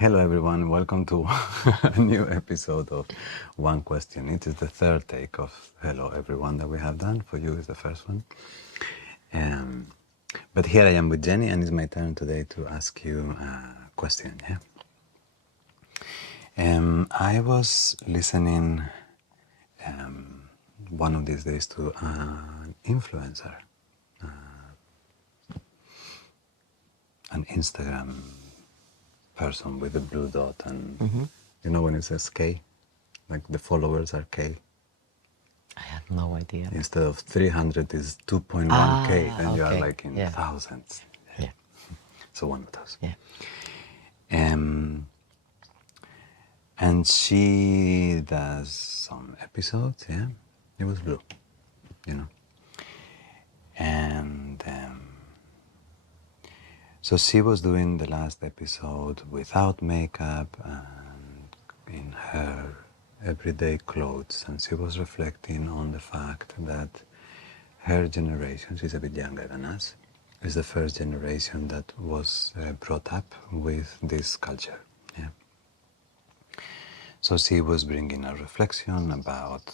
Hello everyone, welcome to a new episode of One Question. It is the third take of Hello everyone that we have done. For you is the first one. But here I am with Jenny, and it's my turn today to ask you a question. Yeah. I was listening one of these days to an influencer, an Instagram person with a blue dot, and you know when it says K, like the followers are K. I had no idea. Instead of 300 is 2.1K, then you are okay. like in Yeah. thousands. Yeah. So one of those. Yeah. And she does some episodes, yeah. It was blue, you know. And so she was doing the last episode without makeup and in her everyday clothes, and she was reflecting on the fact that her generation, she's a bit younger than us, is the first generation that was brought up with this culture. Yeah. So she was bringing a reflection about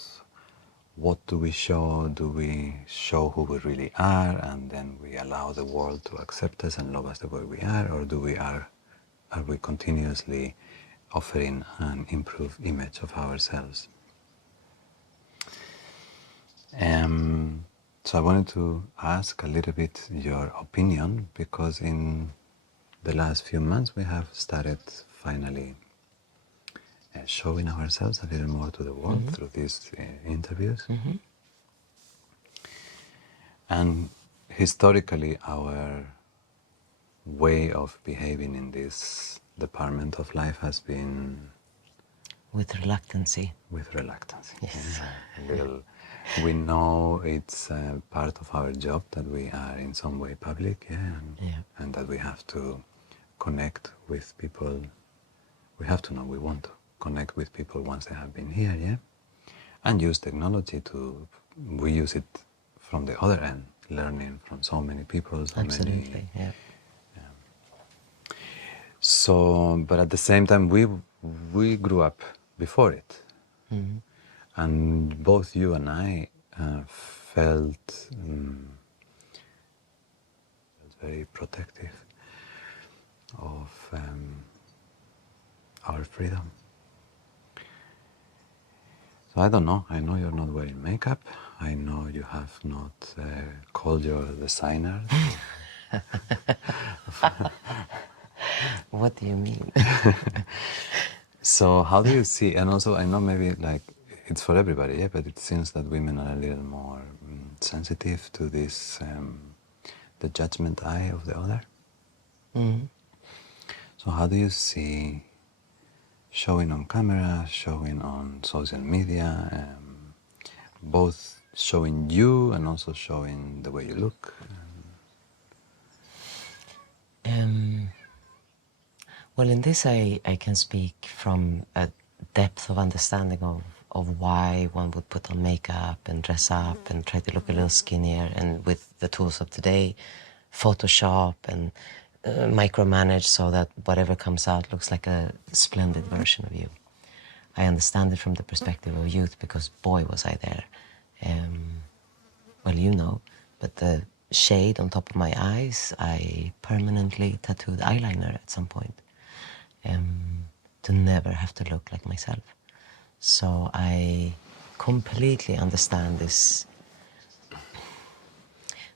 what do we show? Do we show who we really are, and then we allow the world to accept us and love us the way we are, or are we continuously offering an improved image of ourselves? So I wanted to ask a little bit your opinion, because in the last few months we have started finally showing ourselves a little more to the world through these interviews. And historically our way of behaving in this department of life has been With reluctancy. with reluctance. Yes. Yeah. A little. We know it's part of our job that we are in some way public, and that we have to connect with people. We have to know we want to connect with people once they have been here, yeah, and use technology to. We use it from the other end, learning from so many people, so Absolutely. many. Yeah. So, but at the same time, we grew up before it. And both you and I felt very protective of our freedom. So I don't know. I know you're not wearing makeup. I know you have not called your designer. What do you mean? So how do you see? And also, I know maybe like it's for everybody, yeah. But it seems that women are a little more sensitive to this, the judgment eye of the other. So how do you see showing on camera, showing on social media, both showing you and also showing the way you look? Well, in this I can speak from a depth of understanding of why one would put on makeup and dress up and try to look a little skinnier, and with the tools of today, Photoshop and micromanage so that whatever comes out looks like a splendid version of you. I understand it from the perspective of youth, because boy was I there. Well, you know, but the shade on top of my eyes, I permanently tattooed eyeliner at some point, to never have to look like myself. So I completely understand this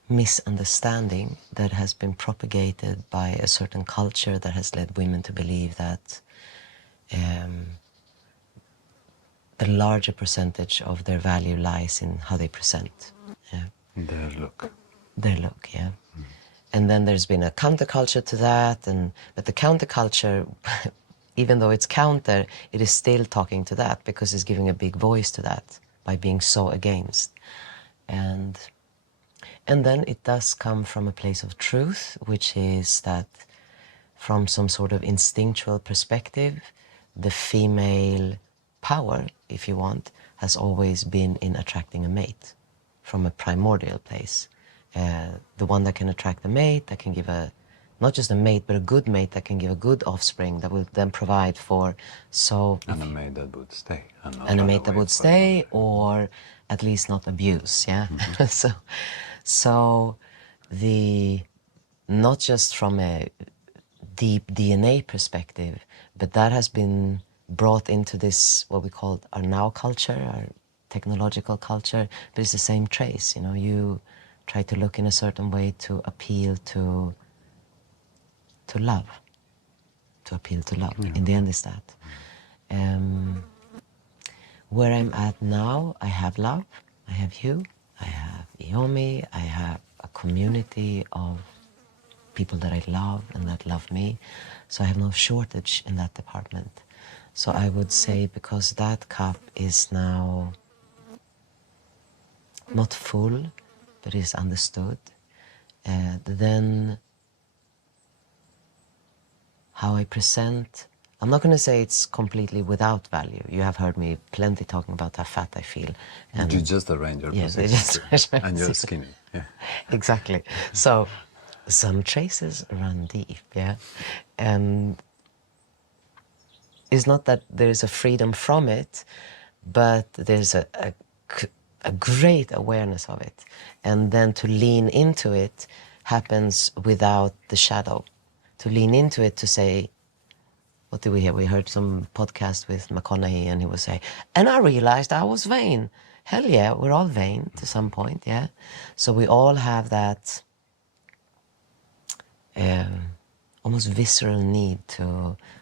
misunderstanding that has been propagated by a certain culture that has led women to believe that the larger percentage of their value lies in how they present. Their look. Their look, yeah. And then there's been a counterculture to that, but the counterculture, even though it's counter, it is still talking to that, because it's giving a big voice to that by being so against. And then it does come from a place of truth, which is that from some sort of instinctual perspective, the female power, if you want, has always been in attracting a mate from a primordial place. The one that can attract a mate, that can give a not just a mate, but a good mate that can give a good offspring that will then provide for. So and a mate that would stay and not and a run mate that away would for another. stay, or at least not abuse. Yeah. So the not just from a deep DNA perspective, but that has been brought into this what we call our now culture, our technological culture. But it's the same trace. You know, you try to look in a certain way to appeal to love, to appeal to love. In the end, is that. Where I'm at now, I have love, I have you, I have Iomi, I have a community of people that I love and that love me. So I have no shortage in that department. So I would say because that cup is now not full, but is understood, then how I present, I'm not going to say it's completely without value. You have heard me plenty talking about how fat I feel. And You just arrange your yes, I position just and you're skinny. Yeah. exactly. So some traces run deep, yeah. And it's not that there's a freedom from it, but there's a great awareness of it. And then to lean into it happens without the shadow. To lean into it to say, what did we hear? We heard some podcast with McConaughey and he would say, and I realized I was vain. Hell yeah, we're all vain to some point, yeah? So we all have that almost visceral need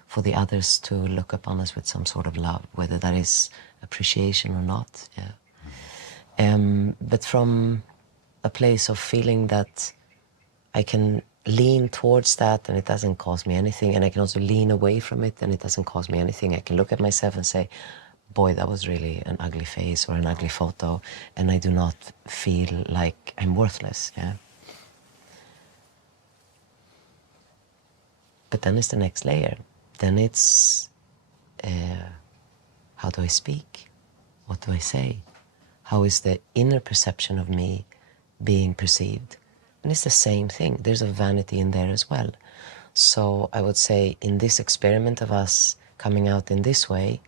for the others to look upon us with some sort of love, whether that is appreciation or not, yeah. But from a place of feeling that I can lean towards that and it doesn't cost me anything, and I can also lean away from it and it doesn't cost me anything. I can look at myself and say, boy, that was really an ugly face or an ugly photo, and I do not feel like I'm worthless, yeah. But then it's the next layer. Then it's how do I speak? What do I say? How is the inner perception of me being perceived? And it's the same thing. There's a vanity in there as well. So I would say in this experiment of us coming out in this way,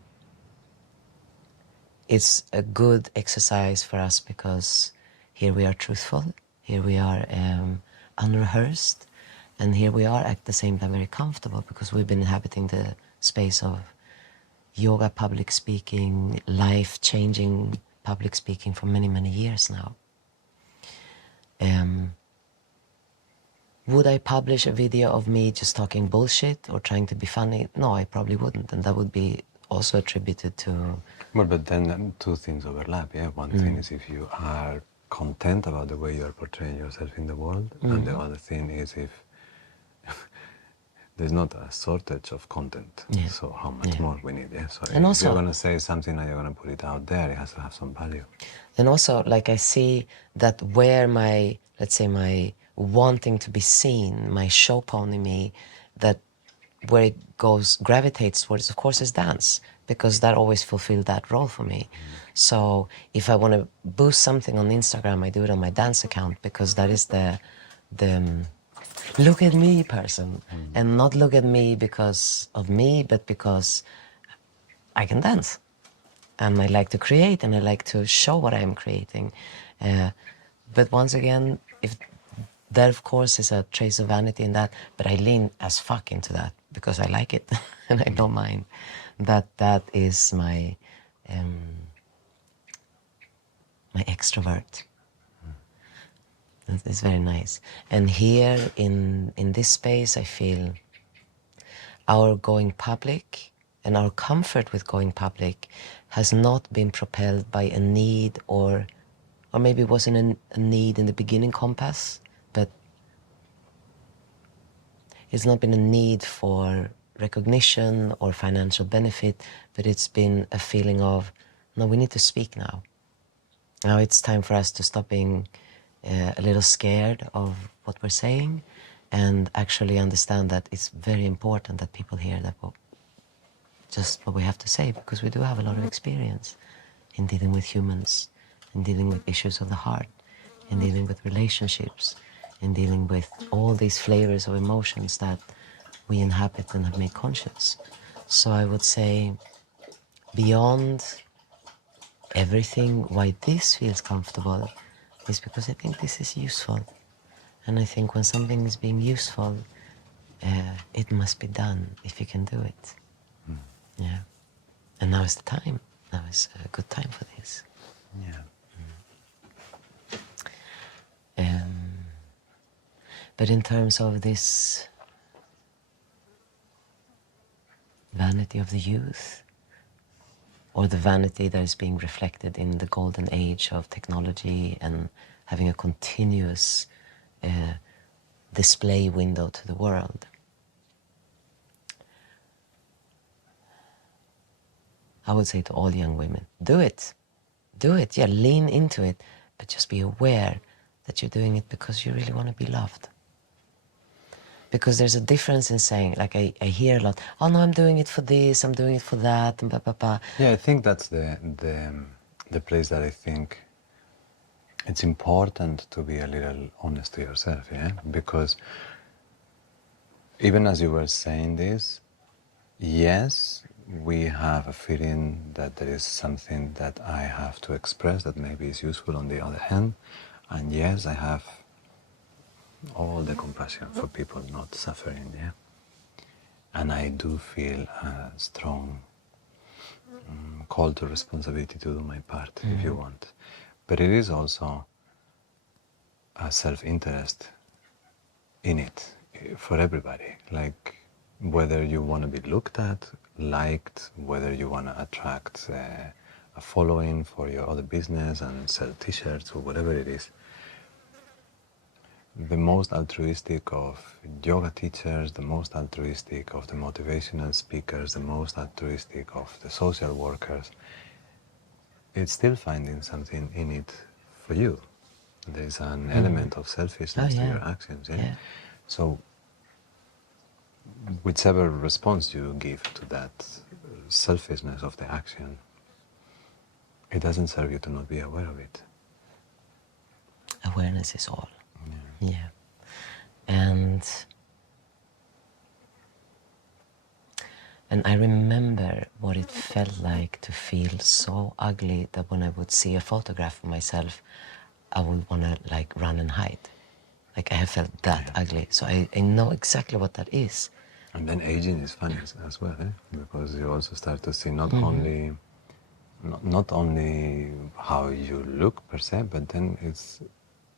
it's a good exercise for us because here we are truthful, here we are unrehearsed, and here we are at the same time very comfortable because we've been inhabiting the space of yoga, public speaking, life-changing public speaking for many, many years now. Would I publish a video of me just talking bullshit or trying to be funny? No, I probably wouldn't, and that would be also attributed to... Well, but then two things overlap, yeah? One thing is if you are content about the way you are portraying yourself in the world, and the other thing is if there's not a shortage of content, so how much more we need, yeah? So And if also, you're going to say something and you're going to put it out there, it has to have some value. and also, like, I see that where my, let's say, my wanting to be seen, my show pony me, that where it goes, gravitates towards, of course, is dance, because that always fulfilled that role for me. So if I want to boost something on Instagram, I do it on my dance account, because that is the look at me person, and not look at me because of me, but because I can dance. And I like to create, and I like to show what I'm creating. But once again, if that, of course, is a trace of vanity in that, but I lean as fuck into that because I like it and I don't mind. That is my my extrovert. That is very nice. And here in this space, I feel our going public and our comfort with going public has not been propelled by a need, or maybe it wasn't a need in the beginning compass, but it's not been a need for recognition or financial benefit, but it's been a feeling of, no, we need to speak now. Now it's time for us to stop being a little scared of what we're saying and actually understand that it's very important that people hear that just what we have to say, because we do have a lot of experience in dealing with humans, in dealing with issues of the heart, in dealing with relationships, in dealing with all these flavors of emotions that we inhabit and have made conscious. So I would say, beyond everything, why this feels comfortable is because I think this is useful. And I think when something is being useful, it must be done if you can do it. Yeah. And now is the time. Now is a good time for this. Yeah. But in terms of this vanity of the youth, or the vanity that is being reflected in the golden age of technology and having a continuous display window to the world, I would say to all young women, do it. Do it, yeah, lean into it, but just be aware that you're doing it because you really want to be loved. Because there's a difference in saying, like I hear a lot, oh no, I'm doing it for this, I'm doing it for that, and blah, blah, blah. Yeah, I think that's the place that I think it's important to be a little honest to yourself, yeah? Because even as you were saying this, yes, we have a feeling that there is something that I have to express that maybe is useful on the other hand. And yes, I have all the compassion for people not suffering, yeah? And I do feel a strong call to responsibility to do my part, if you want. But it is also a self-interest in it for everybody. Like whether you want to be looked at, liked, whether you want to attract a following for your other business and sell t-shirts or whatever it is. The most altruistic of yoga teachers, the most altruistic of the motivational speakers, the most altruistic of the social workers, it's still finding something in it for you. There's an element of selfishness to your actions. Yeah? So whichever response you give to that selfishness of the action, it doesn't serve you to not be aware of it. Awareness is all. Yeah. And I remember what it felt like to feel so ugly that when I would see a photograph of myself, I would want to like run and hide. Like I have felt that ugly. So I know exactly what that is. And then aging is funny as well, because you also start to see not only how you look per se, but then it's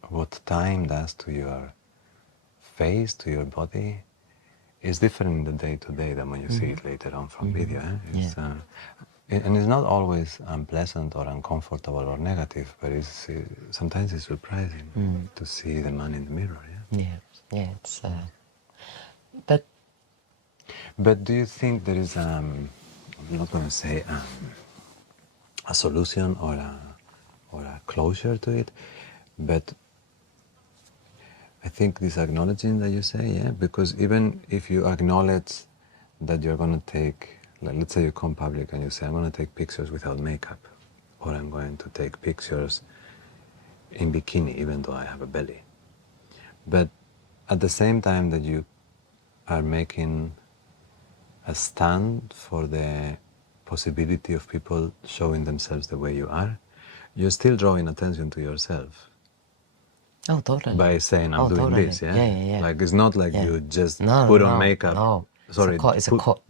what time does to your face, to your body. It's different in the day-to-day than when you see it later on from video. It's, and it's not always unpleasant or uncomfortable or negative, but sometimes it's surprising to see the man in the mirror. Yeah, it's... But do you think there is, I'm not going to say a solution or a closure to it, but I think this acknowledging that you say, because even if you acknowledge that you're going to take, like, let's say you come public and you say, I'm going to take pictures without makeup, or I'm going to take pictures in bikini even though I have a belly. But at the same time that you are making a stand for the possibility of people showing themselves the way you are, you're still drawing attention to yourself. Oh, totally. By saying I'm doing totally. this, Yeah. Like it's not like you just put on makeup. No. Sorry,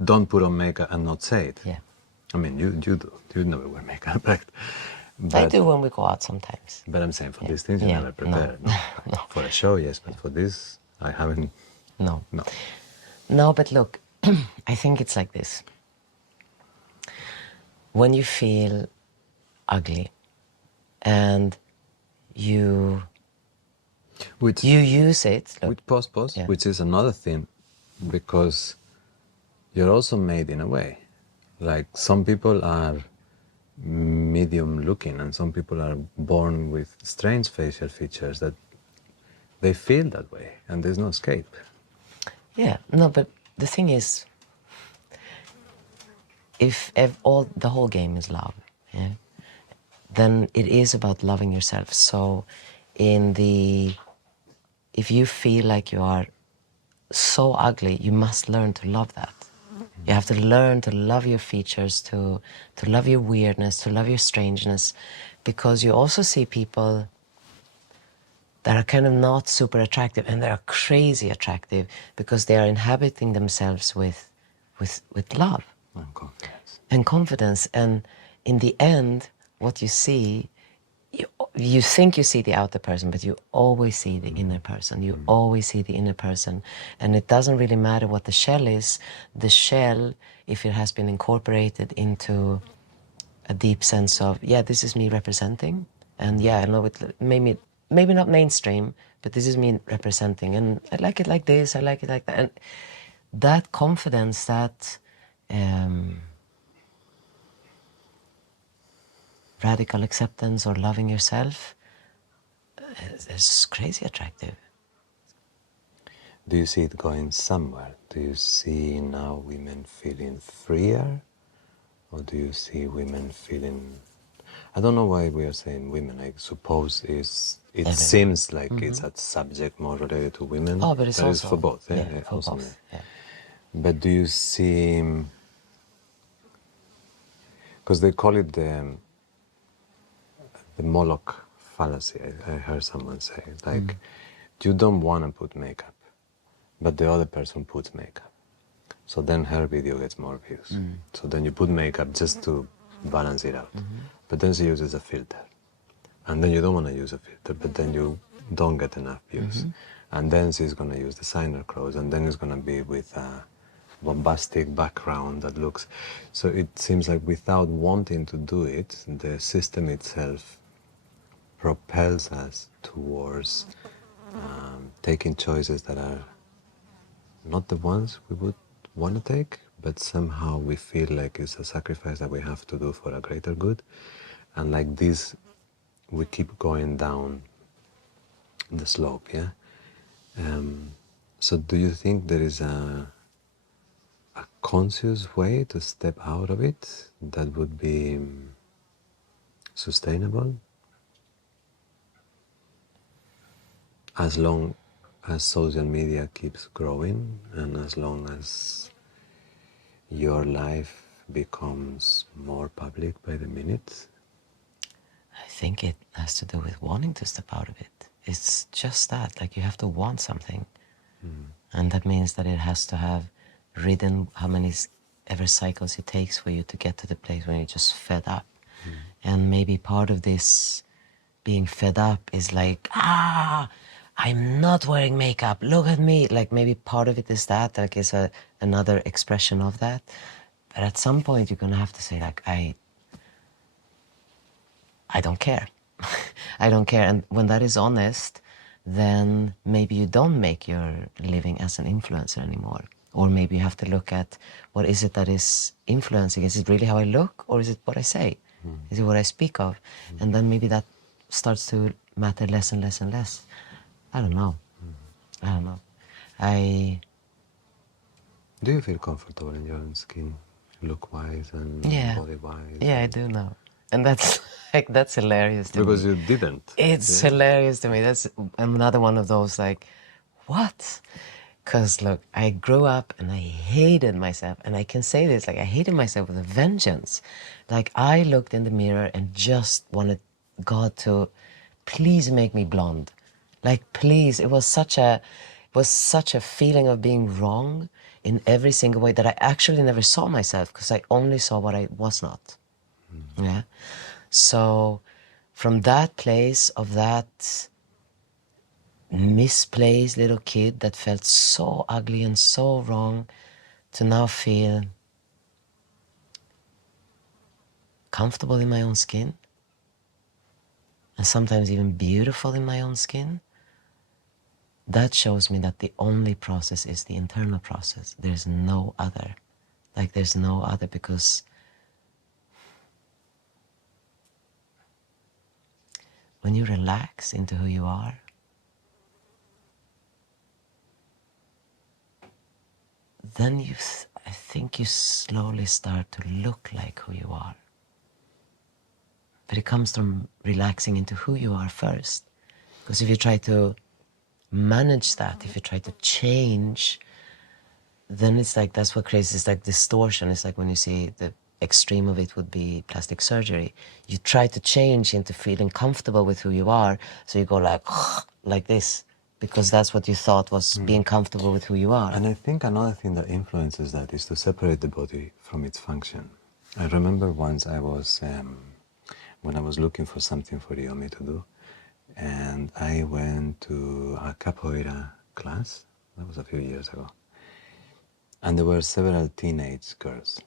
don't put on makeup and not say it. Yeah. I mean, you do. You never wear makeup, right? I do when we go out sometimes. But I'm saying for these things you never prepare. No. For a show, yes, but for this, I haven't. No. No. No, but look, I think it's like this. When you feel ugly and you use it. Look, pause, which is another thing, because you're also made in a way. Like some people are medium looking and some people are born with strange facial features that they feel that way and there's no escape. Yeah, no, but the thing is, if the whole game is love, then it is about loving yourself. So in the if you feel like you are so ugly, you must learn to love that. You have to learn to love your features, to love your weirdness, to love your strangeness, because you also see people that are kind of not super attractive, and they are crazy attractive because they are inhabiting themselves with love And confidence. and confidence. And in the end, what you see, you think you see the outer person, but you always see the inner person. You always see the inner person. And it doesn't really matter what the shell is. The shell, if it has been incorporated into a deep sense of, yeah, this is me representing. And yeah, I know it maybe not mainstream, but this is me representing. And I like it like this, I like it like that. And that confidence, that radical acceptance or loving yourself is crazy attractive. Do you see it going somewhere? Do you see now women feeling freer? Or do you see women feeling... I don't know why we are saying women. I suppose it Everyone. seems like it's a subject more related to women. Oh, but it's That is also for both. yeah, for also, both. Yeah. But do you see... Because they call it the Moloch fallacy. I heard someone say, like, you don't want to put makeup, but the other person puts makeup. So then her video gets more views. So then you put makeup just to balance it out. But then she uses a filter. And then you don't want to use a filter, but then you don't get enough views. And then she's going to use designer clothes, and then it's going to be with a bombastic background that looks... So it seems like without wanting to do it, the system itself propels us towards taking choices that are not the ones we would want to take, but somehow we feel like it's a sacrifice that we have to do for a greater good. And like this, we keep going down the slope, yeah? So do you think there is a conscious way to step out of it that would be sustainable? As long as social media keeps growing and as long as your life becomes more public by the minute? I think it has to do with wanting to step out of it. It's just that, like you have to want something. And that means that it has to have ridden how many ever cycles it takes for you to get to the place where you're just fed up. And maybe part of this being fed up is like, I'm not wearing makeup, look at me. Like maybe part of it is that, like it's another expression of that. But at some point you're gonna have to say like, I don't care. I don't care. And when that is honest, then maybe you don't make your living as an influencer anymore. Or maybe you have to look at what is it that is influencing? Is it really how I look, or is it what I say? Is it what I speak of? And then maybe that starts to matter less and less and less. I don't know. I don't know. Do you feel comfortable in your own skin, look-wise and Yeah. body-wise? Yeah, I do know. And that's like, that's hilarious to me. Because you didn't. It's hilarious to me. That's another one of those like, what? Because look, I grew up and I hated myself. And I can say this, like I hated myself with a vengeance. Like I looked in the mirror and just wanted God to please make me blonde. Like please, it was such a feeling of being wrong in every single way that I actually never saw myself because I only saw what I was not. Yeah. So from that place of that misplaced little kid that felt so ugly and so wrong to now feel comfortable in my own skin and sometimes even beautiful in my own skin, that shows me that the only process is the internal process. There's no other. Like there's no other, because when you relax into who you are, then I think you slowly start to look like who you are. But it comes from relaxing into who you are first. Because if you try to manage that, if you try to change, then it's like, that's what creates this like distortion. It's like when you see the extreme of it would be plastic surgery. You try to change into feeling comfortable with who you are, so you go like this, because that's what you thought was being comfortable with who you are. And I think another thing that influences that is to separate the body from its function. I remember once I was, when I was looking for something for Yomi to do, and I went to a capoeira class. That was a few years ago. And there were several teenage girls.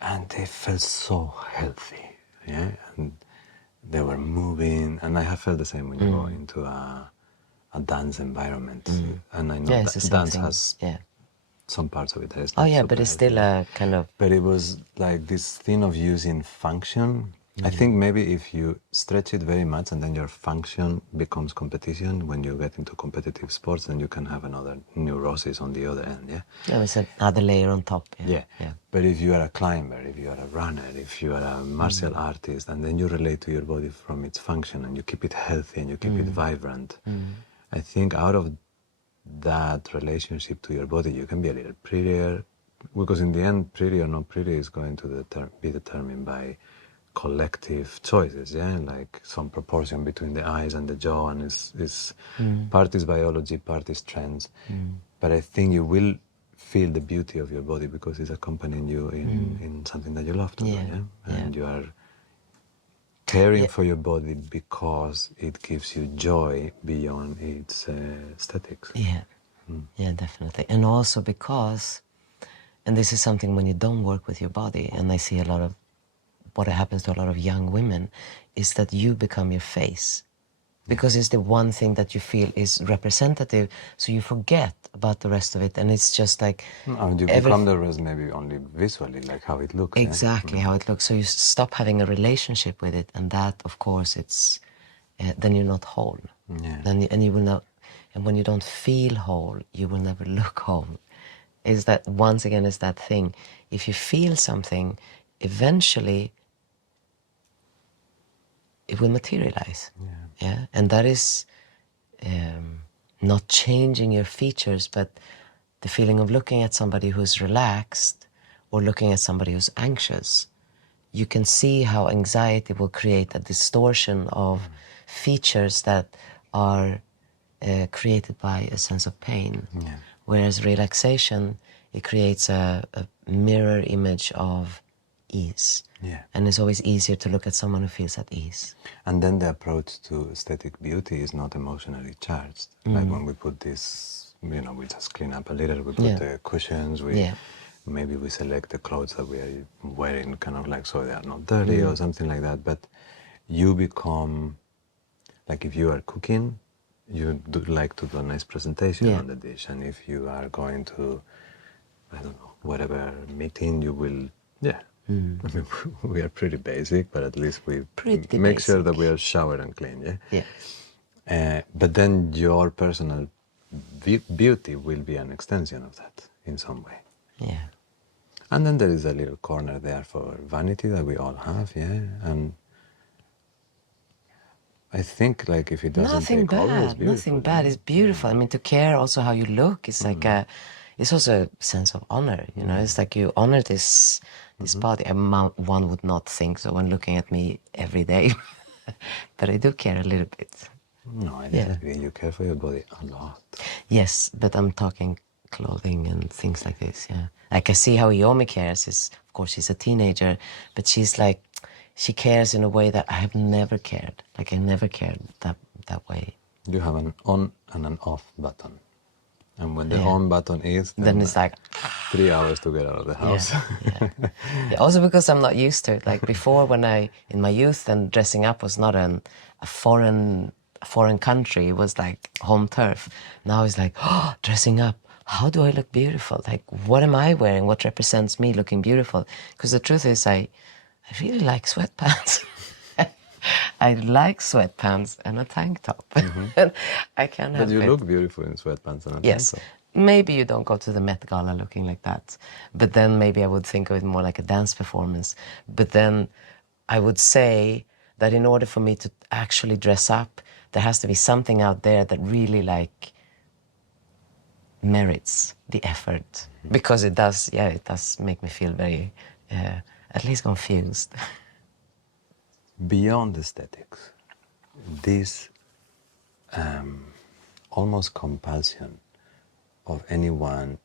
And they felt so healthy, yeah? And they were moving, and I have felt the same when you go into a dance environment. And I know Yeah, it's the that same dance thing. has Yeah. some parts of it that is Oh not yeah, super but it's healthy. still a kind of... But it was like this thing of using function. I think maybe if you stretch it very much and then your function becomes competition, when you get into competitive sports, then you can have another neurosis on the other end, yeah? Yeah, it's another layer on top. Yeah. Yeah. But if you are a climber, if you are a runner, if you are a martial artist, and then you relate to your body from its function and you keep it healthy and you keep it vibrant, I think out of that relationship to your body, you can be a little prettier, because in the end, pretty or not pretty is going to be determined by collective choices, yeah, like some proportion between the eyes and the jaw, and is part is biology, part is trends, but I think you will feel the beauty of your body because it's accompanying you in something that you love to do, yeah, and you are caring for your body because it gives you joy beyond its aesthetics. Yeah, yeah, definitely. And also because, and this is something when you don't work with your body, and I see a lot of what happens to a lot of young women, is that you become your face. Because it's the one thing that you feel is representative, so you forget about the rest of it, and it's just like... And you become the rest maybe only visually, like how it looks. Exactly how it looks. So you stop having a relationship with it, and that, of course, it's then you're not whole. Yeah. Then and you will not, and when you don't feel whole, you will never look whole. Is that once again is that thing? If you feel something, eventually it will materialize. Yeah, and that is not changing your features, but the feeling of looking at somebody who's relaxed or looking at somebody who's anxious. You can see how anxiety will create a distortion of features that are created by a sense of pain. Whereas relaxation, it creates a mirror image of ease. And it's always easier to look at someone who feels at ease. And then the approach to aesthetic beauty is not emotionally charged. Like when we put this, we just clean up a little, we put the cushions, maybe we select the clothes that we are wearing kind of like so they are not dirty or something like that. But you become, like if you are cooking, you do like to do a nice presentation on the dish. And if you are going to, I don't know, whatever meeting, you will, I mean, we are pretty basic, but at least we make sure that we are showered and clean, but then your personal beauty will be an extension of that in some way. Yeah. And then there is a little corner there for vanity that we all have, and I think like if it doesn't take over, it's beautiful. Nothing bad. It's beautiful. I mean, to care also how you look, it's like it's also a sense of honor. It's like you honor this body. One would not think so when looking at me every day, but I do care a little bit. No, I disagree. You care for your body a lot. Yes, but I'm talking clothing and things like this. Yeah, like I see how Yomi cares. Of course she's a teenager, but she's like, she cares in a way that I have never cared. Like I never cared that way. You have an on and an off button. And when the on button is, then it's like 3 hours to get out of the house. Also because I'm not used to it. Like before, when in my youth, and dressing up was not a foreign country. It was like home turf. Now it's like, dressing up. How do I look beautiful? Like, what am I wearing? What represents me looking beautiful? Because the truth is, I really like sweatpants. I like sweatpants and a tank top. I can't help it. But you look beautiful in sweatpants and a tank top. Maybe you don't go to the Met Gala looking like that. But then maybe I would think of it more like a dance performance. But then I would say that in order for me to actually dress up, There has to be something out there that really like merits the effort, because it does, yeah, it does make me feel very, at least confused. Beyond aesthetics, this almost compulsion of anyone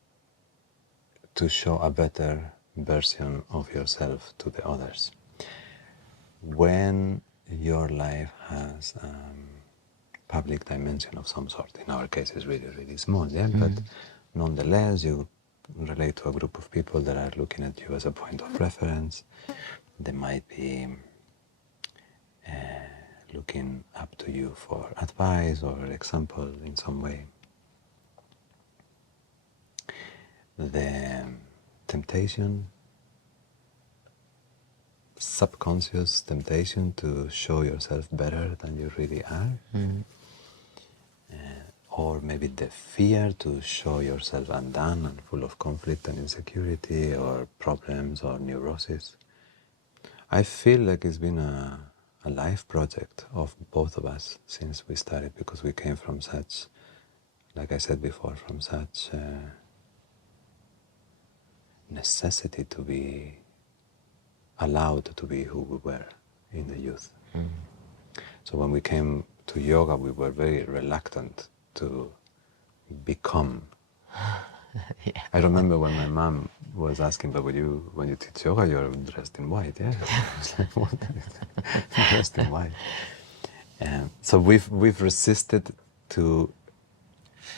to show a better version of yourself to the others. When your life has public dimension of some sort, in our case is really, really small, yeah, but nonetheless you relate to a group of people that are looking at you as a point of reference. They might be looking up to you for advice or example in some way. The temptation, subconscious temptation to show yourself better than you really are, or maybe the fear to show yourself undone and full of conflict and insecurity or problems or neurosis. I feel like it's been a life project of both of us since we started, because we came from such, like I said before, from such necessity to be allowed to be who we were in the youth. So when we came to yoga, we were very reluctant to become. Yeah. I remember when my mom was asking, but when you teach yoga, you're dressed in white, yeah? I was like, what? Dressed in white. So we've resisted to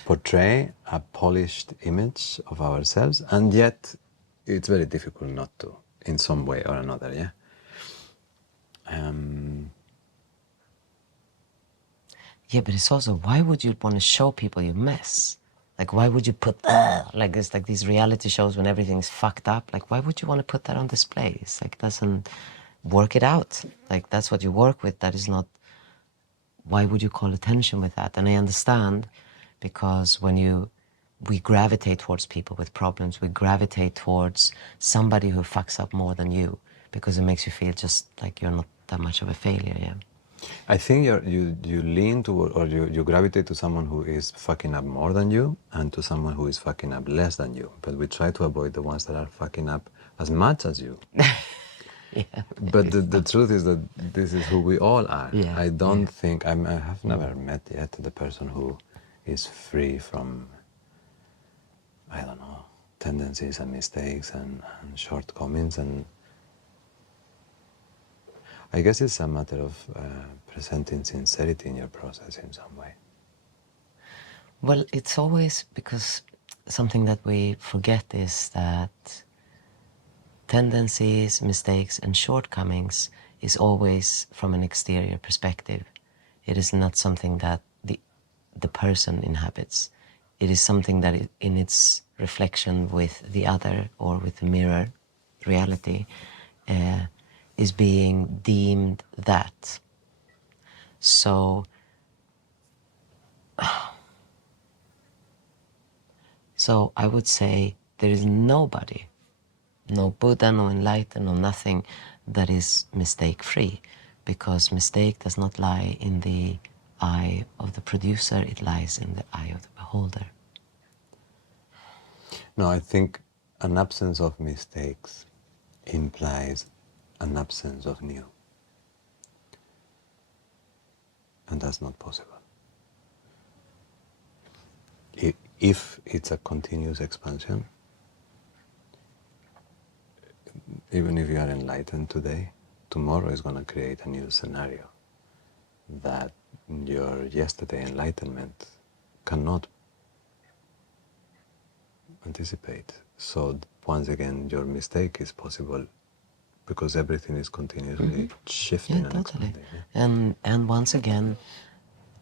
portray a polished image of ourselves, and yet it's very difficult not to, in some way or another, yeah? Yeah, but it's also, why would you want to show people your mess? Like, why would you put, like this, like these reality shows when everything's fucked up? Like, why would you want to put that on display? It's like, it doesn't work it out. Like, that's what you work with. That is not, why would you call attention with that? And I understand, because when we gravitate towards people with problems, we gravitate towards somebody who fucks up more than you, because it makes you feel just like you're not that much of a failure, yeah. I think you lean toward, or you gravitate to someone who is fucking up more than you and to someone who is fucking up less than you. But we try to avoid the ones that are fucking up as much as you. Yeah. But the truth is that this is who we all are. Yeah, I don't think, I have never met yet the person who is free from, I don't know, tendencies and mistakes and shortcomings. And I guess it's a matter of presenting sincerity in your process in some way. Well, it's always, because something that we forget is that tendencies, mistakes, and shortcomings is always from an exterior perspective. It is not something that the person inhabits. It is something that in its reflection with the other, or with the mirror reality, is being deemed that. So I would say there is nobody, no Buddha, no Enlightened, no nothing, that is mistake-free, because mistake does not lie in the eye of the producer, it lies in the eye of the beholder. No, I think an absence of mistakes implies an absence of new. And that's not possible. If it's a continuous expansion, even if you are enlightened today, tomorrow is going to create a new scenario that your yesterday enlightenment cannot anticipate. So once again, your mistake is possible because everything is continuously shifting and expanding. Yeah. And once again,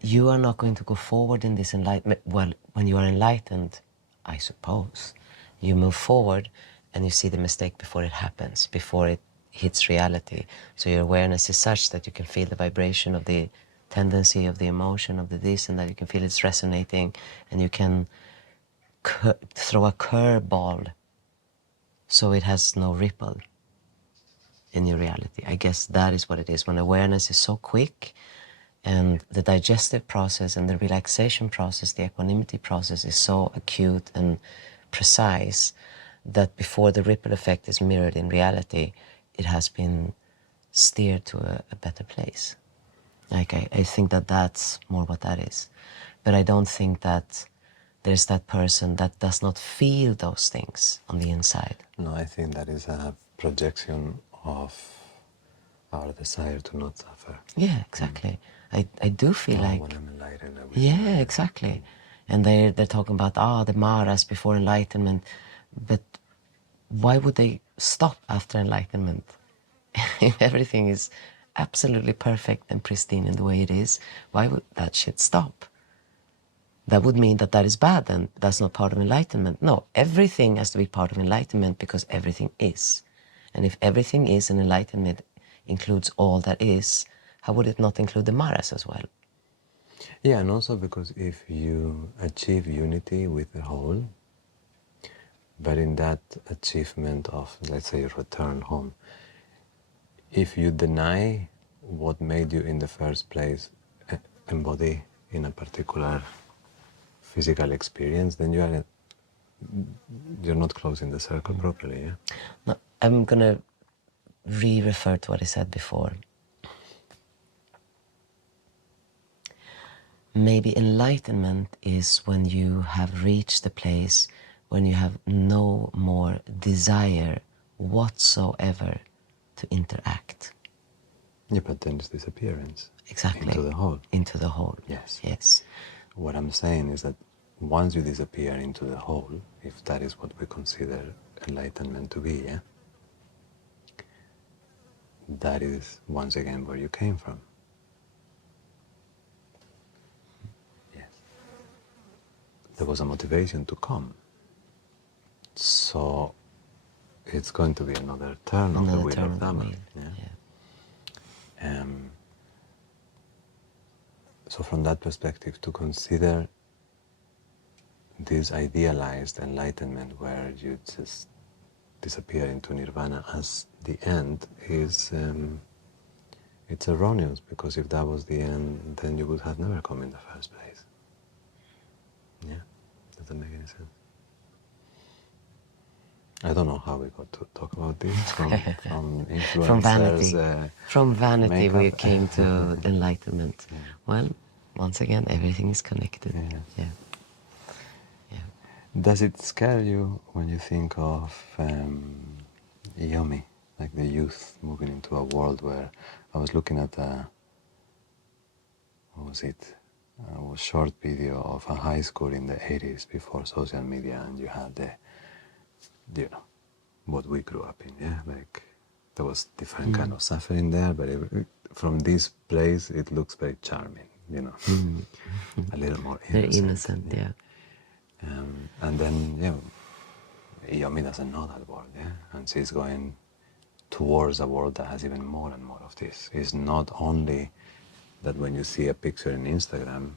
you are not going to go forward in this enlightenment. Well, when you are enlightened, I suppose, you move forward and you see the mistake before it happens, before it hits reality. So your awareness is such that you can feel the vibration of the tendency, of the emotion, of the this, and that you can feel it's resonating, and you can throw a curveball so it has no ripple in your reality. I guess that is what it is. When awareness is so quick, And the digestive process and the relaxation process, the equanimity process is so acute and precise that before the ripple effect is mirrored in reality, it has been steered to a better place. Like I think that that's more what that is. But I don't think that there's that person that does not feel those things on the inside. No, I think that is a projection of our desire to not suffer. Yeah, exactly. I do feel like... when I'm enlightened, I will Yeah, exactly. And they're talking about, the Maras before enlightenment. But why would they stop after enlightenment? If everything is absolutely perfect and pristine in the way it is, why would that shit stop? That would mean that that is bad, and that's not part of enlightenment. No, everything has to be part of enlightenment because everything is. And if everything is, and enlightenment includes all that is, how would it not include the Maras as well? Yeah, and also because if you achieve unity with the whole, but in that achievement of, let's say, return home, if you deny what made you in the first place embody in a particular physical experience, then you're not closing the circle properly, yeah? No, I'm going to refer to what I said before. Maybe enlightenment is when you have reached the place when you have no more desire whatsoever to interact. Yeah, but then it's disappearance. Exactly. Into the whole. Into the whole. Yes. Yes. What I'm saying is that once you disappear into the whole, if that is what we consider enlightenment to be, yeah, that is once again where you came from. Yes. There was a motivation to come. So it's going to be another turn of the wheel of Dhamma. Yeah. So from that perspective, to consider this idealized enlightenment where you just disappear into nirvana as the end is it's erroneous, because if that was the end, then you would have never come in the first place. Yeah, does that make any sense? I don't know how we got to talk about this from influencers. From Vanity. From Vanity makeup. we came to enlightenment. Yeah. Well, once again, everything is connected. Yeah. Yeah. Does it scare you when you think of Yomi, like the youth moving into a world where I was looking at what was it? A short video of a high school in the 80s before social media, and you had what we grew up in, yeah? Like, there was different kind of suffering there, but from this place, it looks very charming, a little more innocent. Very innocent, yeah. And then, Yomi doesn't know that world, yeah? And she's going towards a world that has even more and more of this. It's not only that when you see a picture in Instagram,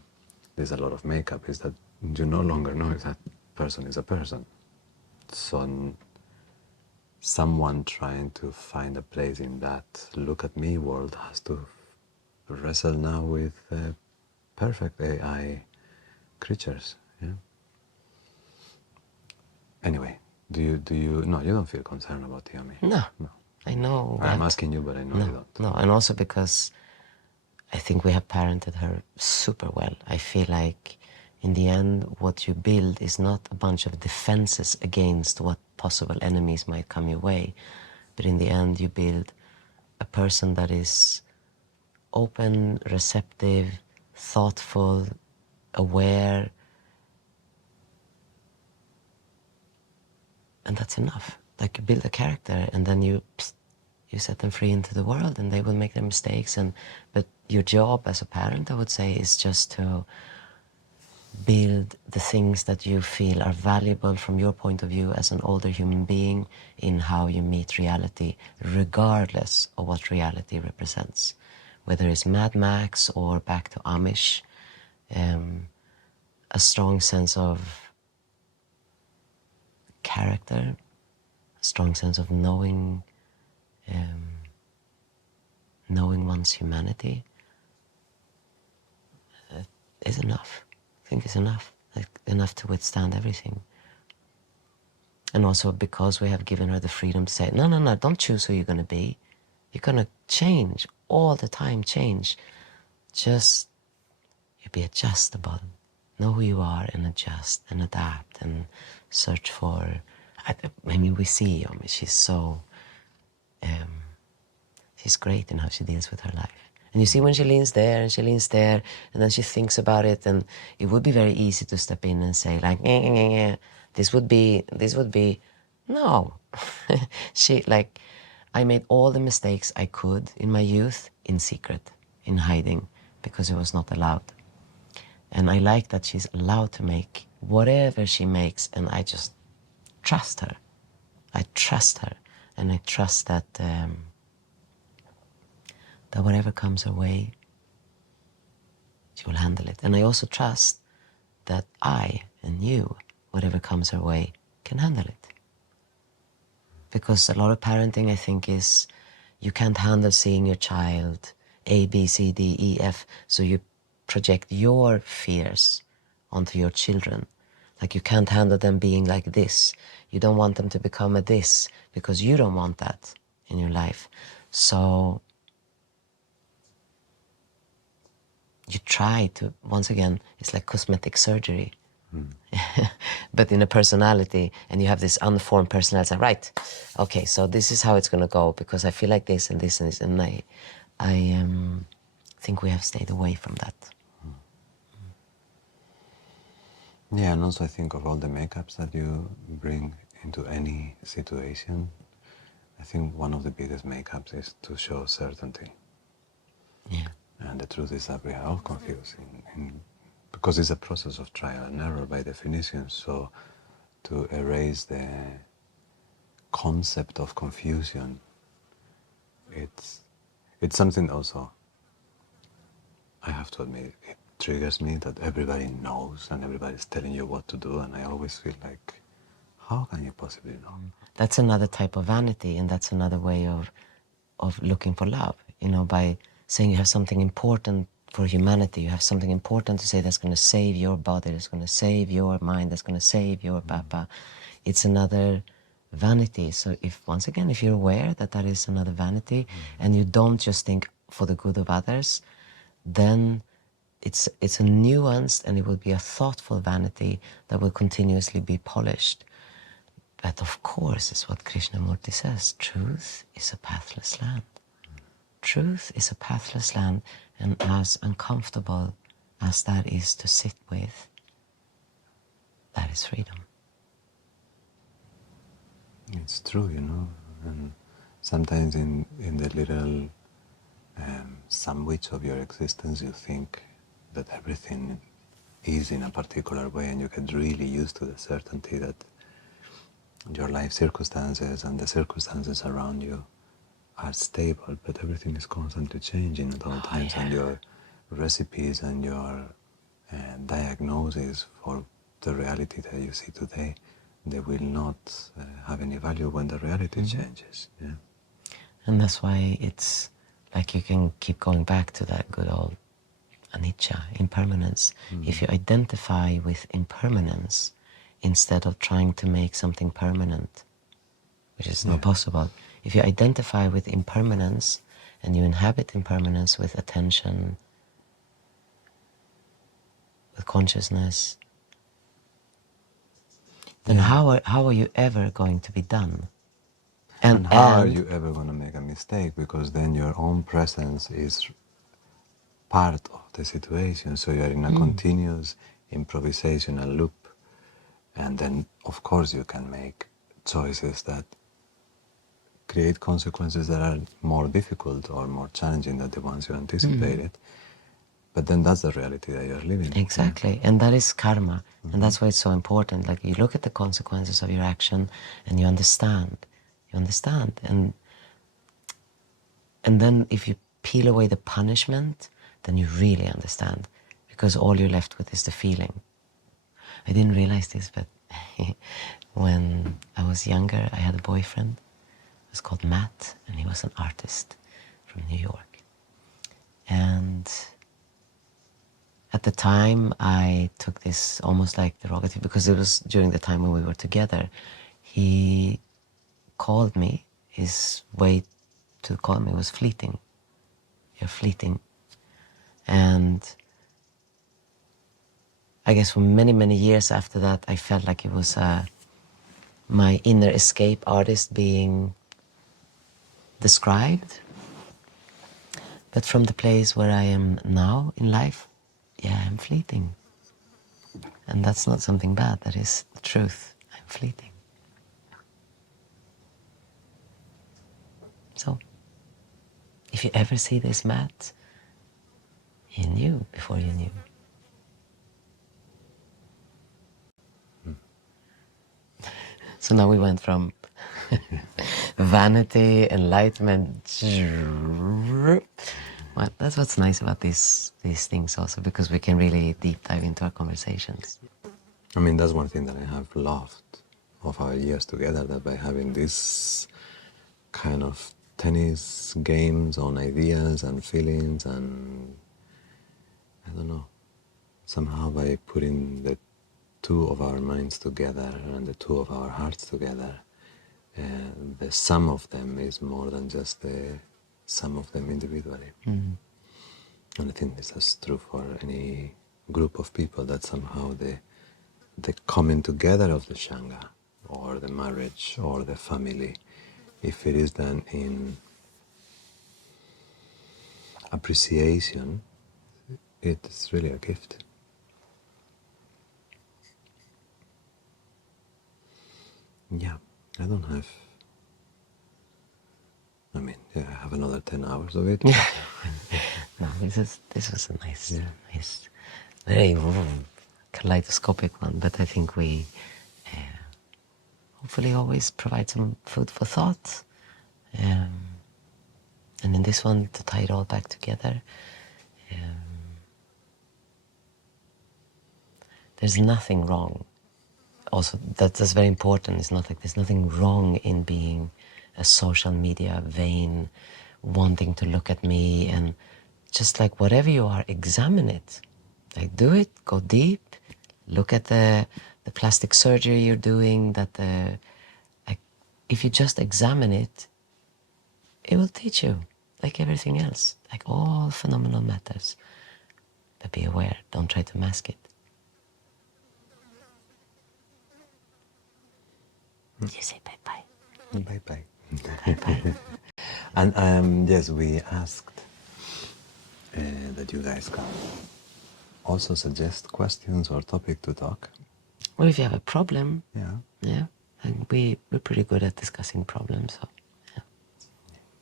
there's a lot of makeup, it's that you no longer know if that person is a person. So someone trying to find a place in that look at me world has to wrestle now with perfect AI creatures, yeah? Anyway, do you no, you don't feel concerned about Yomi? No. I know. I'm asking you, but I know you don't. No, and also because I think we have parented her super well. I feel like in the end what you build is not a bunch of defenses against what possible enemies might come your way, but in the end you build a person that is open, receptive, thoughtful, aware, and that's enough. Like, you build a character and then you set them free into the world, and they will make their mistakes. But your job as a parent, I would say, is just to build the things that you feel are valuable from your point of view as an older human being in how you meet reality, regardless of what reality represents. Whether it's Mad Max or back to Amish, a strong sense of character, a strong sense of knowing one's humanity, is enough. I think it's enough, like enough to withstand everything. And also because we have given her the freedom to say, no, no, no, don't choose who you're going to be. You're going to change, all the time change. Just, you be adjustable. Know who you are and adjust and adapt and search for, I mean, we see, she's so, she's great in how she deals with her life. And you see when she leans there and she leans there and then she thinks about it, and it would be very easy to step in and say like, this would be, no. She, like, I made all the mistakes I could in my youth in secret, in hiding, because it was not allowed. And I like that she's allowed to make whatever she makes, and I just trust her. I trust her, and I trust that that whatever comes her way, she will handle it. And I also trust that I and you, whatever comes her way, can handle it. Because a lot of parenting, I think, is you can't handle seeing your child A, B, C, D, E, F, so you project your fears onto your children. Like you can't handle them being like this. You don't want them to become a this because you don't want that in your life. So you try to, once again, it's like cosmetic surgery. But in a personality, and you have this unformed personality, right, okay, so this is how it's going to go because I feel like this and this and this, and I think we have stayed away from that. Yeah, and also I think of all the makeups that you bring into any situation. I think one of the biggest makeups is to show certainty. Yeah. And the truth is that we are all confused because it's a process of trial and error by definition. So to erase the concept of confusion, it's something also, I have to admit, it triggers me that everybody knows and everybody's telling you what to do, and I always feel like, how can you possibly know? That's another type of vanity, and that's another way of looking for love, by saying you have something important for humanity, you have something important to say that's going to save your body, that's going to save your mind, that's going to save your papa. It's another vanity. So if, once again, if you're aware that that is another vanity, and you don't just think for the good of others, then it's a nuanced, and it will be a thoughtful vanity that will continuously be polished. But of course, it's what Krishnamurti says, truth is a pathless land. Truth is a pathless land, and as uncomfortable as that is to sit with, that is freedom. It's true, and sometimes in the little sandwich of your existence, you think that everything is in a particular way, and you get really used to the certainty that your life circumstances and the circumstances around you are stable, but everything is constantly changing at all times, and your recipes and your diagnosis for the reality that you see today, they will not have any value when the reality changes. Yeah. And that's why it's like you can keep going back to that good old anicca, impermanence. If you identify with impermanence instead of trying to make something permanent, which is not possible, if you identify with impermanence and you inhabit impermanence with attention, with consciousness, then how are you ever going to be done? And how are you ever going to make a mistake? Because then your own presence is part of the situation. So you're in a continuous improvisational loop. And then, of course, you can make choices that create consequences that are more difficult or more challenging than the ones you anticipated. But then that's the reality that you're living. Exactly. And that is karma. And that's why it's so important. Like, you look at the consequences of your action and you understand. You understand. And then if you peel away the punishment, then you really understand. Because all you're left with is the feeling. I didn't realize this, but when I was younger, I had a boyfriend. It was called Matt, and he was an artist from New York. And at the time, I took this almost like derogative because it was during the time when we were together. He called me, his way to call me was fleeting. You're fleeting. And I guess for many, many years after that, I felt like it was my inner escape artist being described. But from the place where I am now in life, yeah, I'm fleeting. And that's not something bad, that is the truth. I'm fleeting. So, if you ever see this, Matt, you knew before you knew. So now we went from vanity, enlightenment. Well, that's what's nice about these things also, because we can really deep dive into our conversations. I mean, that's one thing that I have loved of our years together, that by having this kind of tennis games on ideas and feelings, and I don't know, somehow by putting the two of our minds together and the two of our hearts together, the sum of them is more than just the sum of them individually. And I think this is true for any group of people, that somehow the coming together of the Shanga, or the marriage, or the family, if it is done in appreciation, it's really a gift. Yeah, I don't have, I mean, yeah, I have another 10 hours of it. No, this was a nice, very kaleidoscopic one, but I think we hopefully always provide some food for thought. And in this one, to tie it all back together, there's nothing wrong. Also, that's very important. It's not like there's nothing wrong in being a social media vain, wanting to look at me, and just like whatever you are, examine it. Like, do it, go deep, look at the plastic surgery you're doing, like, if you just examine it, it will teach you, like everything else, like all phenomenal matters. But be aware, don't try to mask it. You say bye-bye. Bye-bye. Bye-bye. And yes, we asked that you guys can also suggest questions or topic to talk. Or if you have a problem, Yeah. and we're pretty good at discussing problems, so yeah.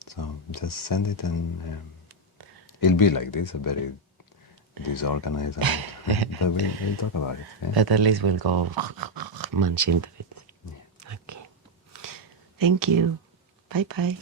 So just send it, and it'll be like this, a very disorganized, but we'll talk about it. Yeah? But at least we'll go munch into it. Okay. Thank you. Bye-bye.